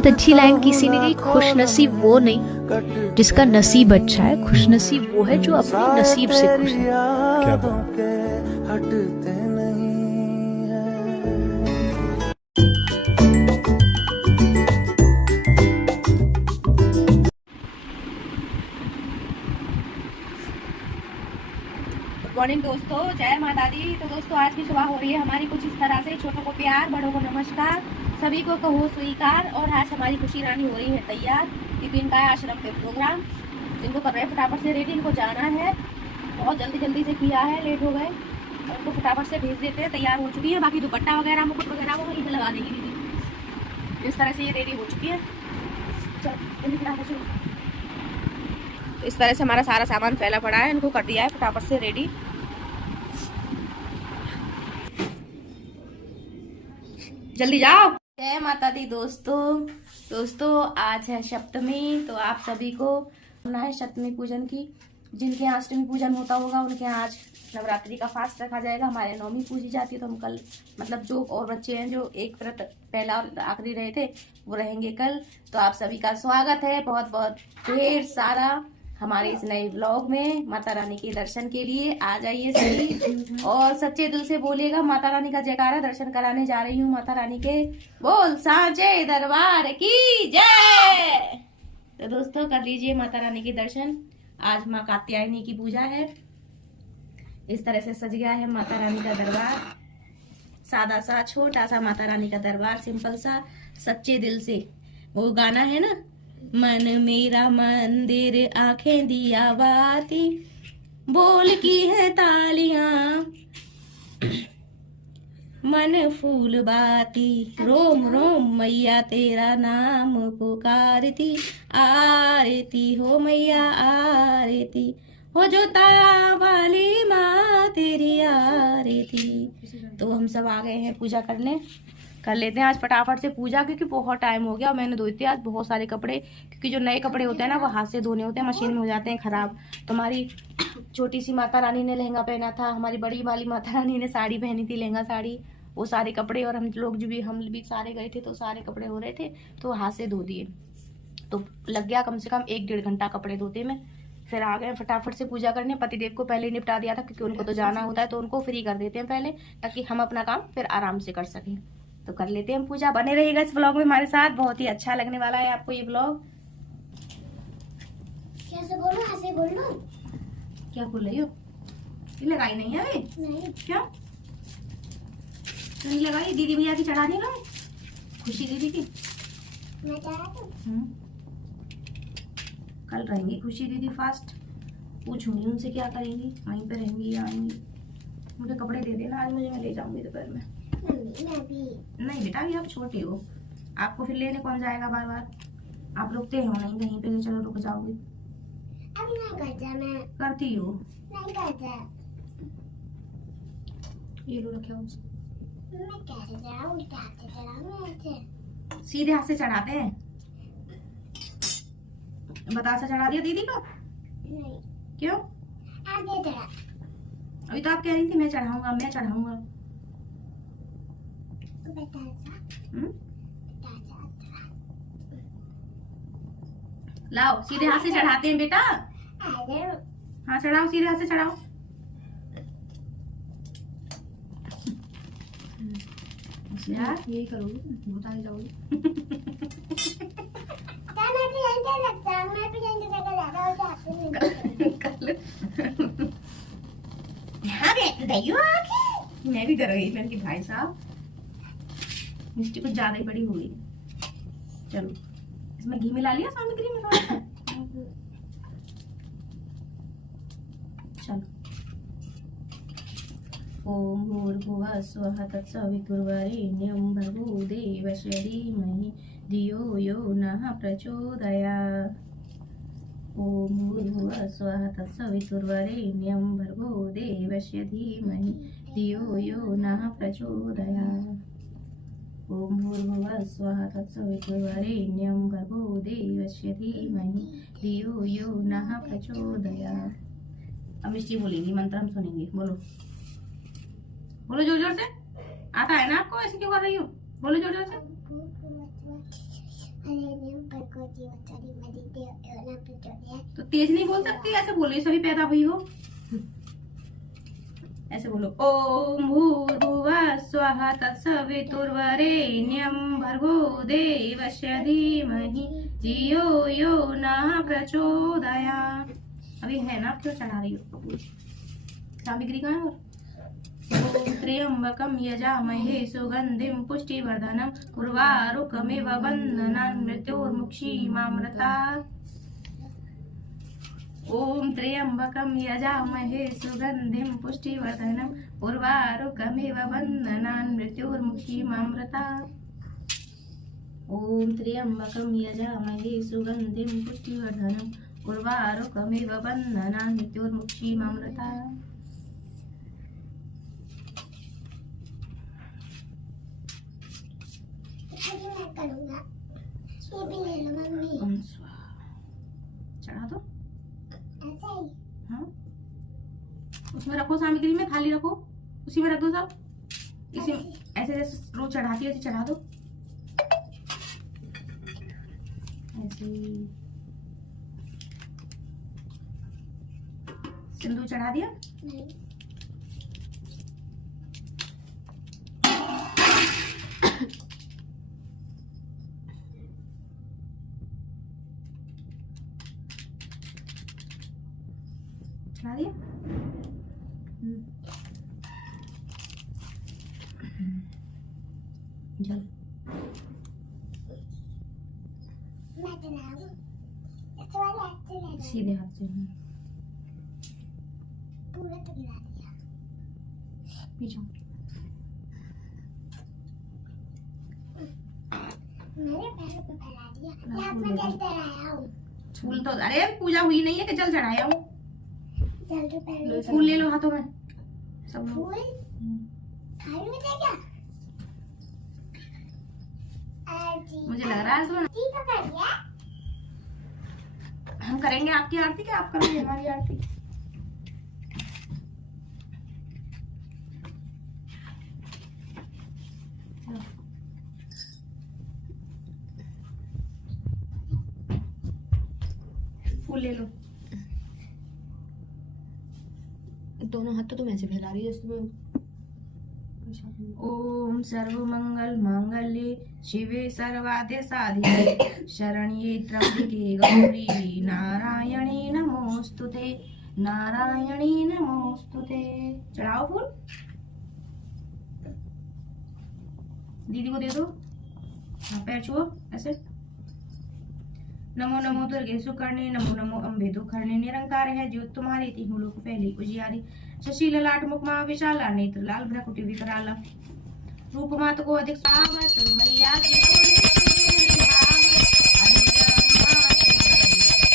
बहुत अच्छी लाइन किसी ने कही, खुशनसीब वो नहीं जिसका नसीब अच्छा है, खुशनसीब वो है जो अपने नसीब से खुश है। क्या बात। गुड मॉर्निंग दोस्तों, जय माता दी। तो दोस्तों आज की सुबह हो रही है हमारी कुछ इस तरह से। छोटों को प्यार, बड़ों को नमस्कार, सभी को कहो स्वीकार। और आज हमारी खुशी रानी हो रही है तैयार, क्योंकि इनका है आश्रम पे प्रोग्राम। इनको कर रहे हैं फटाफट से रेडी, इनको जाना है। बहुत जल्दी से किया है, लेट हो गए, और इनको फटाफट से भेज देते हैं। तैयार हो चुकी है, बाकी दुपट्टा वगैरह मुकुट वगैरह वो वहीं पे लगा देगी दीदी। इस तरह से ये रेडी हो चुकी है। चलो इस तरह से हमारा सारा सामान फैला पड़ा है, इनको कर दिया है फटाफट से रेडी। जल्दी जाओ। जय माता दी दोस्तों आज है सप्तमी। तो आप सभी को करना है सप्तमी पूजन की। जिनके यहाँ अष्टमी पूजन होता होगा उनके यहाँ आज नवरात्रि का फास्ट रखा जाएगा। हमारे नवमी पूजी जाती है, तो हम कल मतलब जो और बच्चे हैं जो एक व्रत पहला और आखिरी रहे थे वो रहेंगे कल। तो आप सभी का स्वागत है बहुत बहुत ढेर सारा हमारे इस नए व्लॉग में। माता रानी के दर्शन के लिए आ जाइए सभी, और सच्चे दिल से बोलिएगा माता रानी का जयकारा। दर्शन कराने जा रही हूँ माता रानी के, बोल सांचे दरबार की जय। तो दोस्तों कर लीजिए माता रानी के दर्शन। आज माँ कात्यायनी की पूजा है। इस तरह से सज गया है माता रानी का दरबार। सादा सा छोटा सा माता रानी का दरबार, सिंपल सा, सच्चे दिल से। वो गाना है ना, मन मेरा मंदिर आंखें दिया बाती, बोल की है तालियां, मन फूल बाती, रोम रोम मैया तेरा नाम पुकारती, आरती हो मैया आरती हो, जो तारा वाली माँ तेरी आरती। तो हम सब आ गए हैं पूजा करने। कर लेते हैं आज फटाफट से पूजा, क्योंकि बहुत टाइम हो गया। मैंने धोए थे आज बहुत सारे कपड़े, क्योंकि जो नए कपड़े होते हैं ना वो हाथ से धोने होते हैं, मशीन में हो जाते हैं खराब। तो हमारी छोटी सी माता रानी ने लहंगा पहना था, हमारी बड़ी वाली माता रानी ने साड़ी पहनी थी, लहंगा साड़ी, वो सारे कपड़े। और हम लोग जो भी हम भी सारे गए थे तो सारे कपड़े हो रहे थे, तो हाथ से धो दिए। तो लग गया कम से कम 1-1.5 घंटा कपड़े धोते में। फिर आ गए फटाफट से पूजा करने। पतिदेव को पहले निपटा दिया था, क्योंकि उनको तो जाना होता है, तो उनको फ्री कर देते हैं पहले, ताकि हम अपना काम फिर आराम से कर सकें। तो कर लेते हैं पूजा। बने रहिएगा इस ब्लॉग में हमारे साथ, बहुत ही अच्छा लगने वाला है आपको ये ब्लॉग। कैसे बोलूं, ऐसे बोल लो। क्या बोल रही हो? ये लगाई नहीं है अभी? नहीं। क्यों नहीं लगाई? दीदी भैया की चढ़ानी ना, खुशी दीदी की। मैं चढ़ा दूं? कल रहेंगी खुशी दीदी फास्ट। पूछूंगी उनसे क्या करेंगी, वहीं पे रहेंगी या आएंगी। मुझे कपड़े दे देना आज, मुझे मैं ले जाऊंगी दोपहर में। मैं भी। नहीं बेटा, अभी आप छोटी हो, आपको फिर लेने कौन जाएगा बार बार। आप रुकते हो नहीं कहीं पे, चलो रुक जाओगे। अब नहीं करता, मैं करती हो। नहीं करता। ये लो रखे हो। मैं कैसे चढ़ाऊं? उल्टे हाथ से चढ़ाऊं या ऐसे? सीधे हाथ से चढ़ाते हैं। बतासा चढ़ा दिया दीदी को? नहीं। क्यों? आगे चढ़ा। अभी तो आप कह रही थी मैं चढ़ाऊंगा मैं चढ़ाऊंगा। बतासा। लाओ सीधे हाथ से चढ़ाते हैं बेटा। अरे हाँ चढ़ाओ, सीधे हाथ से चढ़ाओ। यार यही करोगे, बता ही जाओगे। मैं भी जानते लगता, मैं भी जानते लगा हाँ मैं भी कर रही थी कि भाई साहब मिस्टी कुछ ज्यादा ही बड़ी हो गई। चलो इसमें घी मिला लिया सामग्री में थोड़ा सा। चलो ओम भूर्भुवः स्वः तत्सवितुर्वरेण्यं भर्गो देवस्य धीमहि धियो यो नः प्रचोदयात्। ओम भूर्भुवः स्वः तत्सवितुर्वरेण्यं भर्गो देवस्य धीमहि धियो यो नः प्रचोदयात्। ओम भूर्भुवः स्वः तत्सवितुर्वरेण्यं भर्गो देवस्य धीमहि धियो यो नः प्रचोदयात्। अब मिष्टी बोलेंगी, मंत्र हम सुनेंगे। बोलो बोलो जोर जोर से। आता है ना आपको? ऐसे क्यों कर रही हो? बोलो जोर जोर से। तो तेज नहीं बोल सकती, ऐसे बोलो सभी पैदा हुई हो, ऐसे बोलो। ओम भूर्भुवः स्वः तत्सवितुर्वरेण्यं भर्गो देवस्य धीमहि धियो यो नः प्रचोदयात्। अभी है ना, क्यों चढ़ा रही हो? सामग्री कहाँ है? ओम त्र्यंबकं यजामहे सुगंधिं पुष्टिवर्धनम् उर्वारुकमिव बन्धनान् मृत्योर्मुक्षीमामृतात्। ओम त्र्यंबकं यजामहे सुगंधिं पुष्टिवर्धनम् उर्वारुकमिव बन्धनान् मृत्योर्मुक्षीमामृतात्। ओम त्र्यंबकं यजामहे सुगंधिं पुष्टिवर्धनम् उर्वारुकमिव बन्धनान् मृत्योर्मुक्षीमामृतात्। ये भी ले लो मम्मी। चढ़ा दो। ऐसा ही। हाँ, उसमें रखो, सामग्री में खाली रखो, उसी में रख दो सब। इसी ऐसे जैसे रोज चढ़ाती है, ऐसे चढ़ा दो, ऐसे। सिंदूर चढ़ा दिया? नहीं। चढ़ा दिया? जल मैं चलाऊं। इस वाले हाथ से ले लो। सीधे हाथ से पूरा तो गिरा दिया। पीछे। मेरे पैरों पे फैला दिया। यहाँ पे जल चढ़ाया हूँ। फूल तो, अरे पूजा हुई नहीं है कि जल चढ़ाया हूँ। जल तो पहले फूल ले लो हाथों में सब लोग। फूल खाई में थे क्या? मुझे लग रहा है इसमें ठीक है, कर दिया। हम करेंगे आपकी आरती, क्या आप करेंगे हमारी आरती? फूल ले लो। दोनों हाथ तो तुम ऐसे फैला रही है जैसे तुम्हें। ओम सर्वमंगल मांगल्ये शिवे सर्वार्थ साधिके शरण्ये त्र्यंबके गौरी नारायणी नमोस्तुते, नारायणी नमोस्तुते। चढ़ाओ फूल, दीदी को दे दो। हाँ, पैर छुओ ऐसे। नमो नमो दुर्गे सुकर्णे, नमो नमो अम्बे दुखर्णे, निरंकार है जो तुम्हारे तीनों लोक पहली उजियारी, शशि ललाट मुखमा विशाला नेत्र लाल भ्रकुटी विकराला, रूप मात को अधिक सावत मैया की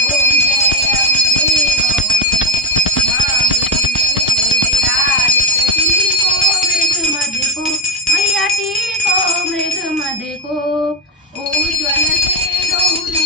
ओम जय अम्बे गौरी मां मृत्युंजय को मृग मद को मैया टी को मृग मद को उज्ज्वल से गौरी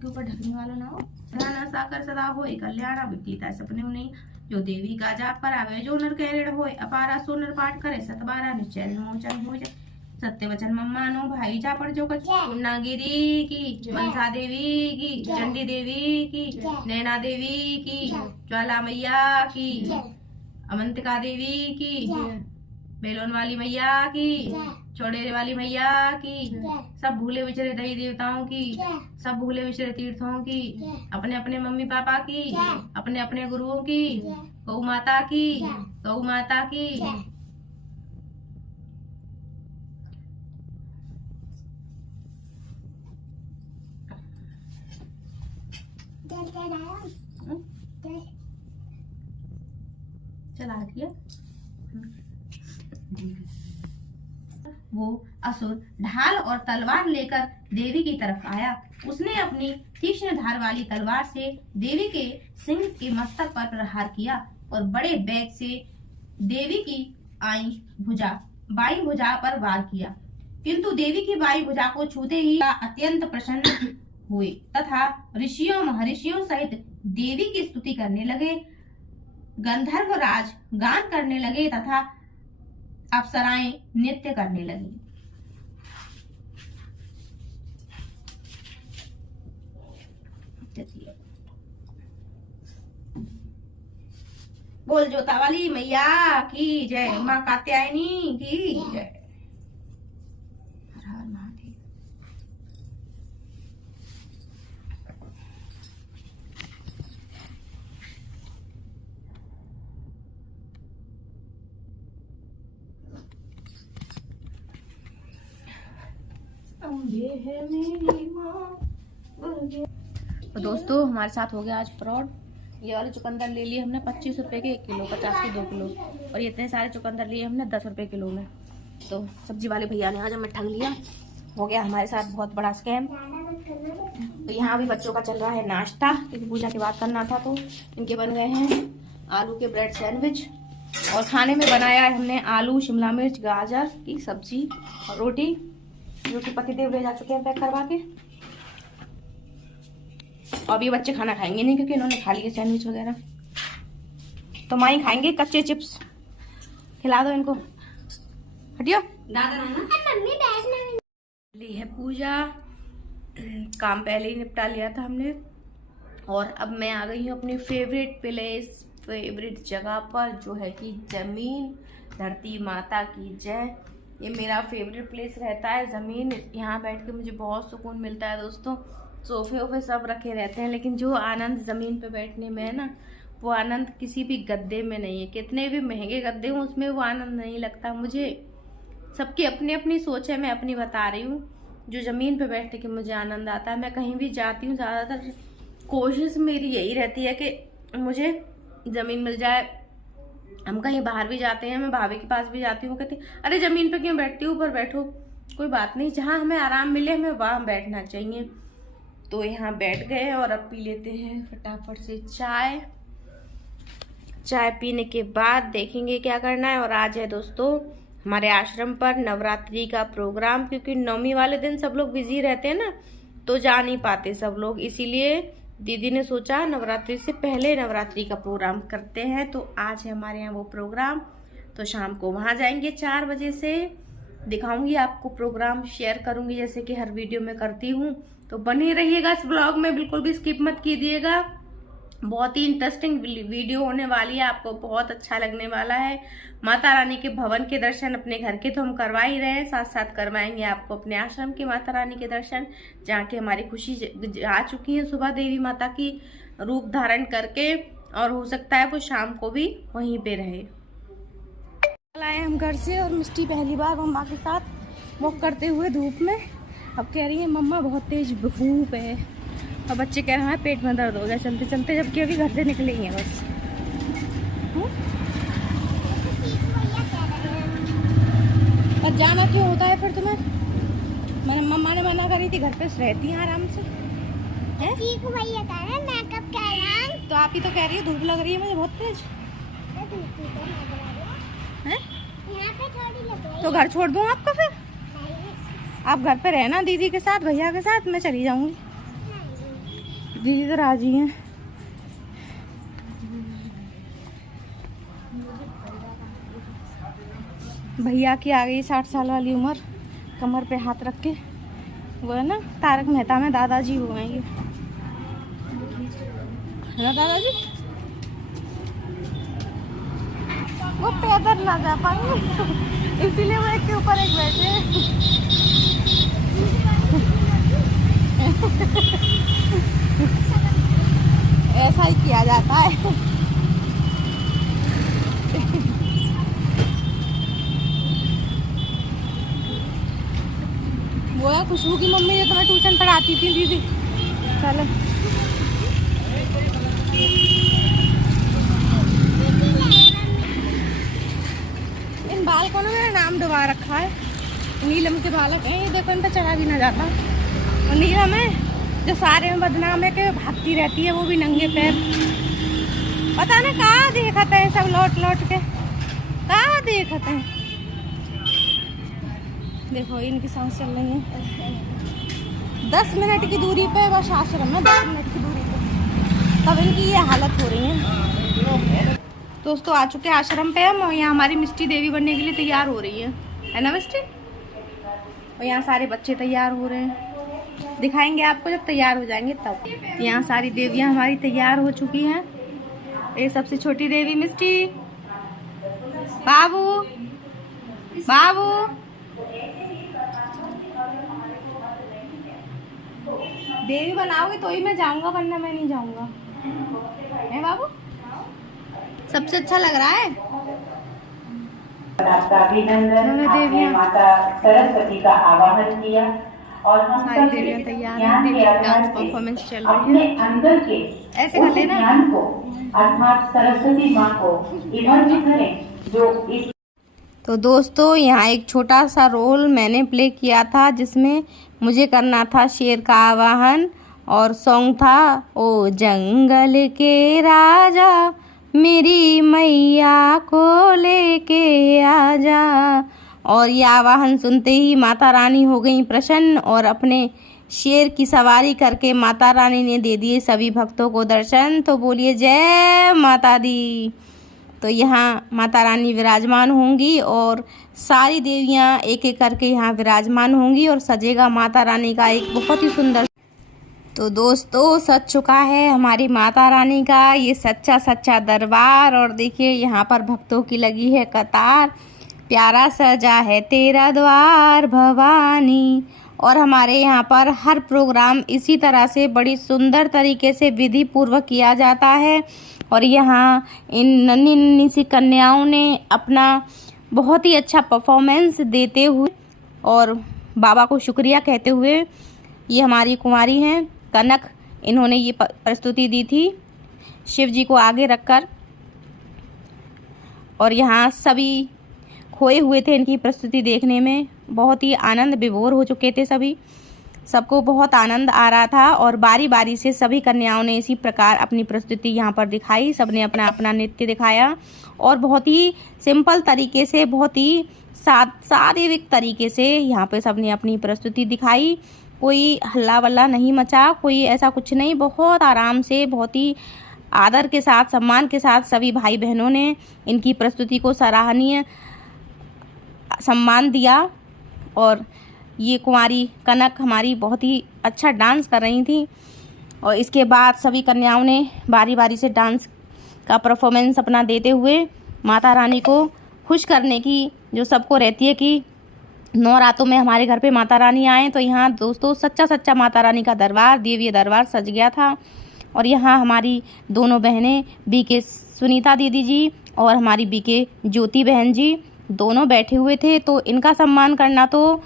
के ऊपर ढकने वाला ना हो। ध्यान साकर सदा होए कल्याण विद्यता सपने नहीं जो देवी का जाप पर आवे जो नर कह होए अपारा सो नर पाठ करे सतबारा निश्चय मोचन हो जाए सत्य वचन मम्मानो भाई जा पर जो पूर्णागिरी की मनसा देवी की चंडी देवी की नैना देवी की ज्वाला मैया की अमंतिका देवी की बेलोन वाली मैया की चौड़ेरे वाली मैया की सब भूले विचरे देवी देवताओं की सब भूले विचरे तीर्थों की अपने अपने मम्मी पापा की अपने अपने गुरुओं की गौ माता की गौ माता की चला दिया। वो असुर ढाल और तलवार लेकर देवी की तरफ आया। उसने अपनी तीक्ष्ण धार वाली तलवार से देवी के सिंह के मस्तक पर प्रहार किया और बड़े वेग से देवी की बाई भुजा पर वार किया, किंतु देवी की बाई भुजा को छूते ही अत्यंत प्रसन्न हुए तथा ऋषियों महर्षियों सहित देवी की स्तुति करने लगे। गंधर्व राज गान करने लगे तथा अप्सराएं नृत्य करने लगी। बोल जोता वाली मैया की जय, माँ कात्यायनी की जय। तो दोस्तों हमारे साथ हो गया आज फ्रॉड। ये वाले चुकंदर ले लिए हमने 25 रुपए के 1 किलो, 50 के 2 किलो, और ये इतने सारे चुकंदर लिए हमने 10 रुपए किलो में। तो सब्जी वाले भैया ने आज हमें ठग लिया। हो गया हमारे साथ बहुत बड़ा स्कैम। तो यहाँ भी बच्चों का चल रहा है नाश्ता, क्योंकि पूजा की बात करना था। तो इनके बन गए हैं आलू के ब्रेड सैंडविच, और खाने में बनाया है हमने आलू शिमला मिर्च गाजर की सब्जी और रोटी, जो कि पतिदेव ले जा चुके हैं पैक करवा के। अब ये बच्चे खाना खाएंगे नहीं, क्योंकि इन्होंने खा लिए सैंडविच वगैरह। तो माँ ही खाएंगे कच्चे चिप्स। खिला दो इनको, हटियो दादा ना। ली है पूजा, काम पहले ही निपटा लिया था हमने, और अब मैं आ गई हूँ अपनी फेवरेट प्लेस, फेवरेट जगह पर, जो है कि जमीन धरती माता की जय। ये मेरा फेवरेट प्लेस रहता है जमीन। यहाँ बैठ के मुझे बहुत सुकून मिलता है दोस्तों। सोफे वोफे सब रखे रहते हैं, लेकिन जो आनंद ज़मीन पे बैठने में है ना, वो आनंद किसी भी गद्दे में नहीं है। कितने भी महंगे गद्दे हों उसमें वो आनंद नहीं लगता मुझे। सबकी अपनी अपनी सोच है, मैं अपनी बता रही हूँ। जो ज़मीन पे बैठने के मुझे आनंद आता है। मैं कहीं भी जाती हूँ ज़्यादातर कोशिश मेरी यही रहती है कि मुझे ज़मीन मिल जाए। हम कहीं बाहर भी जाते हैं, मैं भाभी के पास भी जाती हूँ, कहती अरे ज़मीन पे क्यों बैठती हूँ, ऊपर बैठो। कोई बात नहीं, जहाँ हमें आराम मिले हमें वहाँ बैठना चाहिए। तो यहाँ बैठ गए और अब पी लेते हैं फटाफट से चाय। चाय पीने के बाद देखेंगे क्या करना है। और आज है दोस्तों हमारे आश्रम पर नवरात्रि का प्रोग्राम, क्योंकि नवमी वाले दिन सब लोग बिजी रहते हैं ना, तो जा नहीं पाते सब लोग। इसीलिए दीदी ने सोचा नवरात्रि से पहले नवरात्रि का प्रोग्राम करते हैं। तो आज है हमारे यहाँ वो प्रोग्राम। तो शाम को वहाँ जाएंगे 4 बजे से। दिखाऊंगी आपको प्रोग्राम, शेयर करूंगी जैसे कि हर वीडियो में करती हूँ। तो बने रहिएगा इस ब्लॉग में, बिल्कुल भी स्किप मत कीजिएगा। बहुत ही इंटरेस्टिंग वीडियो होने वाली है, आपको बहुत अच्छा लगने वाला है। माता रानी के भवन के दर्शन अपने घर के तो हम करवा ही रहे हैं, साथ साथ करवाएंगे आपको अपने आश्रम के माता रानी के दर्शन, जहाँ की हमारी खुशी आ चुकी है सुबह देवी माता की रूप धारण करके, और हो सकता है वो शाम को भी वहीं पे रहे। आए हम घर से, और मिष्टी पहली बार मम्मा के साथ वॉक करते हुए धूप में। अब कह रही है मम्मा बहुत तेज धूप है, और बच्चे कह रहे हैं पेट में दर्द हो गया चलते चलते, जबकि अभी घर से निकले ही हैं बस। और जाना क्यों होता है फिर तुम्हें? मैंने मम्मा ने मना करी थी, घर पे रहती हैं आराम से। भैया कह रहे हैं मैं कब कह रहा हूं? तो आप ही तो कह रही है धूप लग रही है मुझे बहुत तेज। यहाँ पे थोड़ी लग रही है। तो घर छोड़ दूँ आपको फिर? आप घर पे रहना दीदी के साथ भैया के साथ, मैं चली जाऊंगी। दीदी तो राजी हैं। भैया की आ गई 60 साल वाली उम्र, कमर पे हाथ रख के। वो है ना तारक मेहता में दादाजी हो गए ये, है ना दादाजी? वो पैदल ना जा पाएंगे इसीलिए वो एक के ऊपर एक बैठे हैं। ऐसा ही किया जाता है। वो है खुशबू की मम्मी, जो तुम्हें ट्यूशन पढ़ाती थी दीदी। चलो इन बालकों ने मेरा नाम डुबा रखा है। नीलम के बालक हैं ये, देखो इन पर चढ़ा भी ना जाता। और नीलम है जो सारे में बदनाम है कि भागती रहती है, वो भी नंगे पैर। पता ना कहाँ देखते हैं सब लौट लौट के, कहाँ देखते हैं। देखो इनकी सांस चल रही है 10 मिनट की दूरी पे, बस आश्रम है 10 मिनट की दूरी पे, तब इनकी ये हालत हो रही है। दोस्तों आ चुके आश्रम पे हम, और यहाँ हमारी मिष्टी देवी बनने के लिए तैयार हो रही है ना मिष्टी? और यहाँ सारे बच्चे तैयार हो रहे हैं, दिखाएंगे आपको जब तैयार हो जाएंगे तब। यहाँ सारी देवियाँ हमारी तैयार हो चुकी हैं। ये सबसे छोटी देवी मिष्टी, बाबू बाबू देवी बनाओगे तो ही मैं जाऊंगा, वरना मैं नहीं जाऊंगा। है बाबू? सबसे अच्छा लग रहा है। आपका अभिनंदन। आपने माता सरस्वती का आवाहन किया और हम सारी सब देवियां तैयार ज्ञान हैं, के डांस आधार से परफॉर्मेंस चल रही अपने है। अंदर के ऐसे कर उस लेना। ज्ञान को अर्थात सरस्वती माँ को इमर्ज करें जो इस। तो दोस्तों यहाँ एक छोटा सा रोल मैंने प्ले किया था, जिसमें मुझे करना था शेर का आवाहन, और सॉन्ग था ओ जंगल के राजा मेरी मैया को लेके आजा। और ये आवाहन सुनते ही माता रानी हो गई प्रसन्न, और अपने शेर की सवारी करके माता रानी ने दे दिए सभी भक्तों को दर्शन। तो बोलिए जय माता दी। तो यहाँ माता रानी विराजमान होंगी और सारी देवियाँ एक एक करके यहाँ विराजमान होंगी, और सजेगा माता रानी का एक बहुत ही सुंदर। तो दोस्तों सज चुका है हमारी माता रानी का ये सच्चा सच्चा दरबार, और देखिए यहाँ पर भक्तों की लगी है कतार। प्यारा सजा है तेरा द्वार भवानी। और हमारे यहाँ पर हर प्रोग्राम इसी तरह से बड़ी सुंदर तरीके से विधि पूर्वक किया जाता है। और यहाँ इन नन्ही नन्ही सी कन्याओं ने अपना बहुत ही अच्छा परफॉर्मेंस देते हुए और बाबा को शुक्रिया कहते हुए, ये हमारी कुंवारी हैं कनक, इन्होंने ये प्रस्तुति दी थी शिव जी को आगे रखकर। और यहाँ सभी खोए हुए थे इनकी प्रस्तुति देखने में, बहुत ही आनंद विभोर हो चुके थे सभी, सबको बहुत आनंद आ रहा था। और बारी बारी से सभी कन्याओं ने इसी प्रकार अपनी प्रस्तुति यहाँ पर दिखाई, सबने अपना अपना नृत्य दिखाया, और बहुत ही सिंपल तरीके से, बहुत ही सादेविक तरीके से यहाँ पे सबने अपनी प्रस्तुति दिखाई। कोई हल्ला वल्ला नहीं मचा, कोई ऐसा कुछ नहीं, बहुत आराम से, बहुत ही आदर के साथ, सम्मान के साथ सभी भाई बहनों ने इनकी प्रस्तुति को सराहनीय सम्मान दिया। और ये कुंवारी कनक हमारी बहुत ही अच्छा डांस कर रही थी। और इसके बाद सभी कन्याओं ने बारी बारी से डांस का परफॉर्मेंस अपना देते हुए माता रानी को खुश करने की जो सबको रहती है कि 9 रातों में हमारे घर पे माता रानी आए। तो यहाँ दोस्तों सच्चा सच्चा माता रानी का दरबार, देवीय दरबार सज गया था। और यहाँ हमारी दोनों बहनें बीके सुनीता दीदी जी और हमारी बीके ज्योति बहन जी दोनों बैठे हुए थे। तो इनका सम्मान करना तो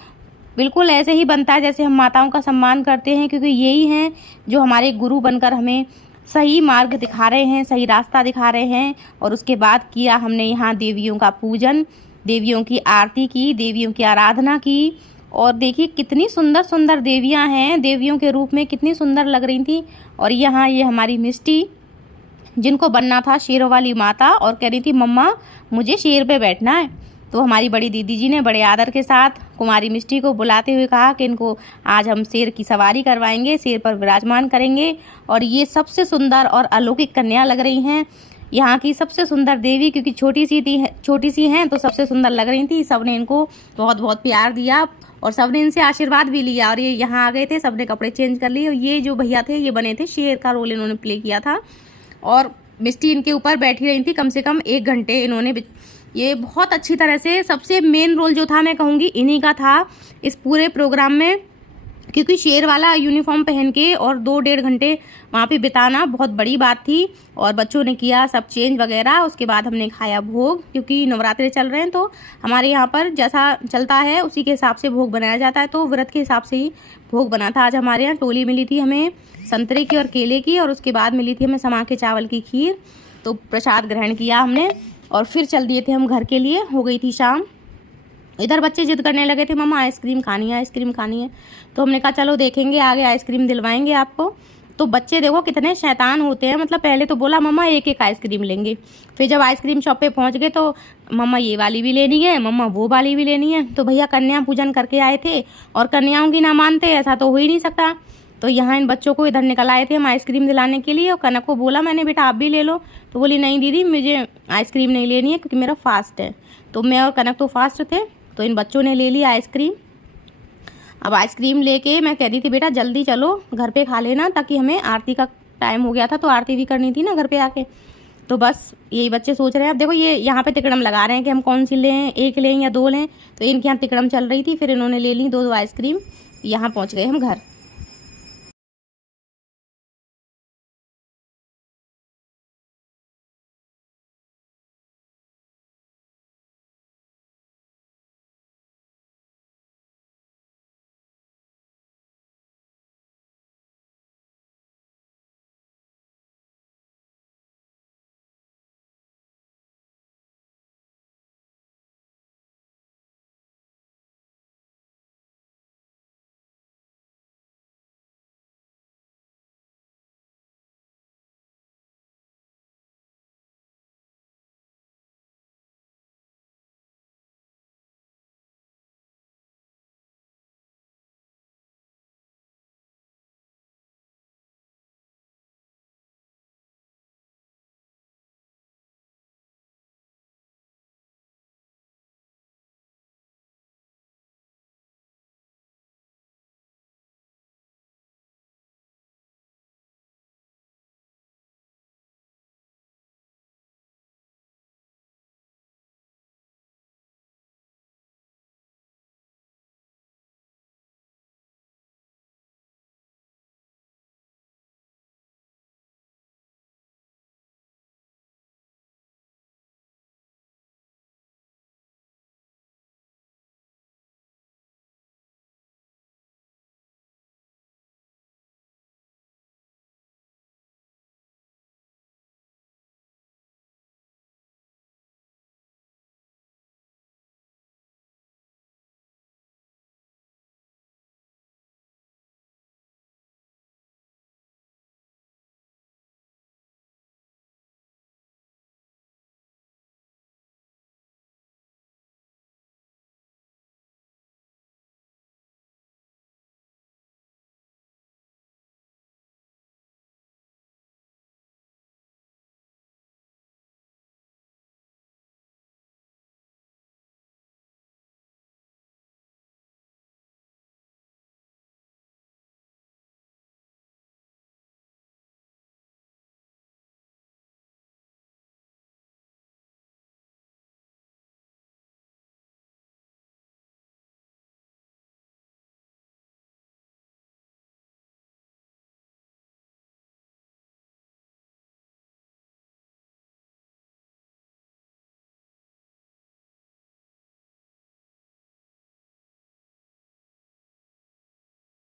बिल्कुल ऐसे ही बनता है जैसे हम माताओं का सम्मान करते हैं, क्योंकि यही हैं जो हमारे गुरु बनकर हमें सही मार्ग दिखा रहे हैं, सही रास्ता दिखा रहे हैं। और उसके बाद किया हमने यहाँ देवियों का पूजन, देवियों की आरती की, देवियों की आराधना की। और देखिए कितनी सुंदर सुंदर देवियाँ हैं, देवियों के रूप में कितनी सुंदर लग रही थी। और यहाँ ये हमारी मिष्टी, जिनको बनना था शेरों वाली माता, और कह रही थी मम्मा मुझे शेर पे बैठना है। तो हमारी बड़ी दीदी जी ने बड़े आदर के साथ कुमारी मिष्टी को बुलाते हुए कहा कि इनको आज हम शेर की सवारी करवाएंगे, शेर पर विराजमान करेंगे। और ये सबसे सुंदर और अलौकिक कन्या लग रही हैं, यहाँ की सबसे सुंदर देवी, क्योंकि छोटी सी हैं तो सबसे सुंदर लग रही थी। सबने इनको बहुत बहुत प्यार दिया और सबने इनसे आशीर्वाद भी लिया। और ये यहाँ आ गए थे, सबने कपड़े चेंज कर लिए। और ये जो भैया थे ये बने थे, शेर का रोल इन्होंने प्ले किया था और मिष्टी इनके ऊपर बैठी रही थी कम से कम 1 घंटे। इन्होंने ये बहुत अच्छी तरह से, सबसे मेन रोल जो था मैं कहूँगी इन्हीं का था इस पूरे प्रोग्राम में, क्योंकि शेर वाला यूनिफॉर्म पहन के और 2-1.5 घंटे वहाँ पे बिताना बहुत बड़ी बात थी। और बच्चों ने किया सब चेंज वगैरह। उसके बाद हमने खाया भोग, क्योंकि नवरात्रे चल रहे हैं तो हमारे यहाँ पर जैसा चलता है उसी के हिसाब से भोग बनाया जाता है। तो व्रत के हिसाब से ही भोग बना था। आज हमारे यहाँ टोली मिली थी हमें संतरे की और केले की, और उसके बाद मिली थी हमें समा के चावल की खीर। तो प्रसाद ग्रहण किया हमने और फिर चल दिए थे हम घर के लिए। हो गई थी शाम। इधर बच्चे जिद करने लगे थे, मम्मा आइसक्रीम खानी है, आइसक्रीम खानी है। तो हमने कहा चलो देखेंगे, आगे आइसक्रीम दिलवाएंगे आपको। तो बच्चे देखो कितने शैतान होते हैं। मतलब पहले तो बोला मम्मा 1-1 आइसक्रीम लेंगे, फिर जब आइसक्रीम शॉप पे पहुंच गए तो मम्मा ये वाली भी लेनी है, मम्मा वो वाली भी लेनी है। तो भैया कन्या पूजन करके आए थे और कन्याओं की ना मानते, ऐसा तो हो ही नहीं सकता। तो यहाँ इन बच्चों को इधर निकल आए थे हम आइसक्रीम दिलाने के लिए। और कनक को बोला मैंने, बेटा आप भी ले लो। तो बोली नहीं दीदी मुझे आइसक्रीम नहीं लेनी है क्योंकि मेरा फास्ट है। तो मैं और कनक तो फास्ट थे, तो इन बच्चों ने ले लिया आइसक्रीम। अब आइसक्रीम लेके मैं कह रही थी बेटा जल्दी चलो घर पे खा लेना, ताकि हमें आरती का टाइम हो गया था तो आरती भी करनी थी ना घर पे आके। तो बस यही बच्चे सोच रहे हैं। अब देखो ये यहाँ पे तिकड़म लगा रहे हैं कि हम कौन सी लें, 1 लें या 2 लें। तो इनके यहाँ तिकड़म चल रही थी, फिर इन्होंने ले ली 2-2 आइसक्रीम। यहाँ पहुँच गए हम घर।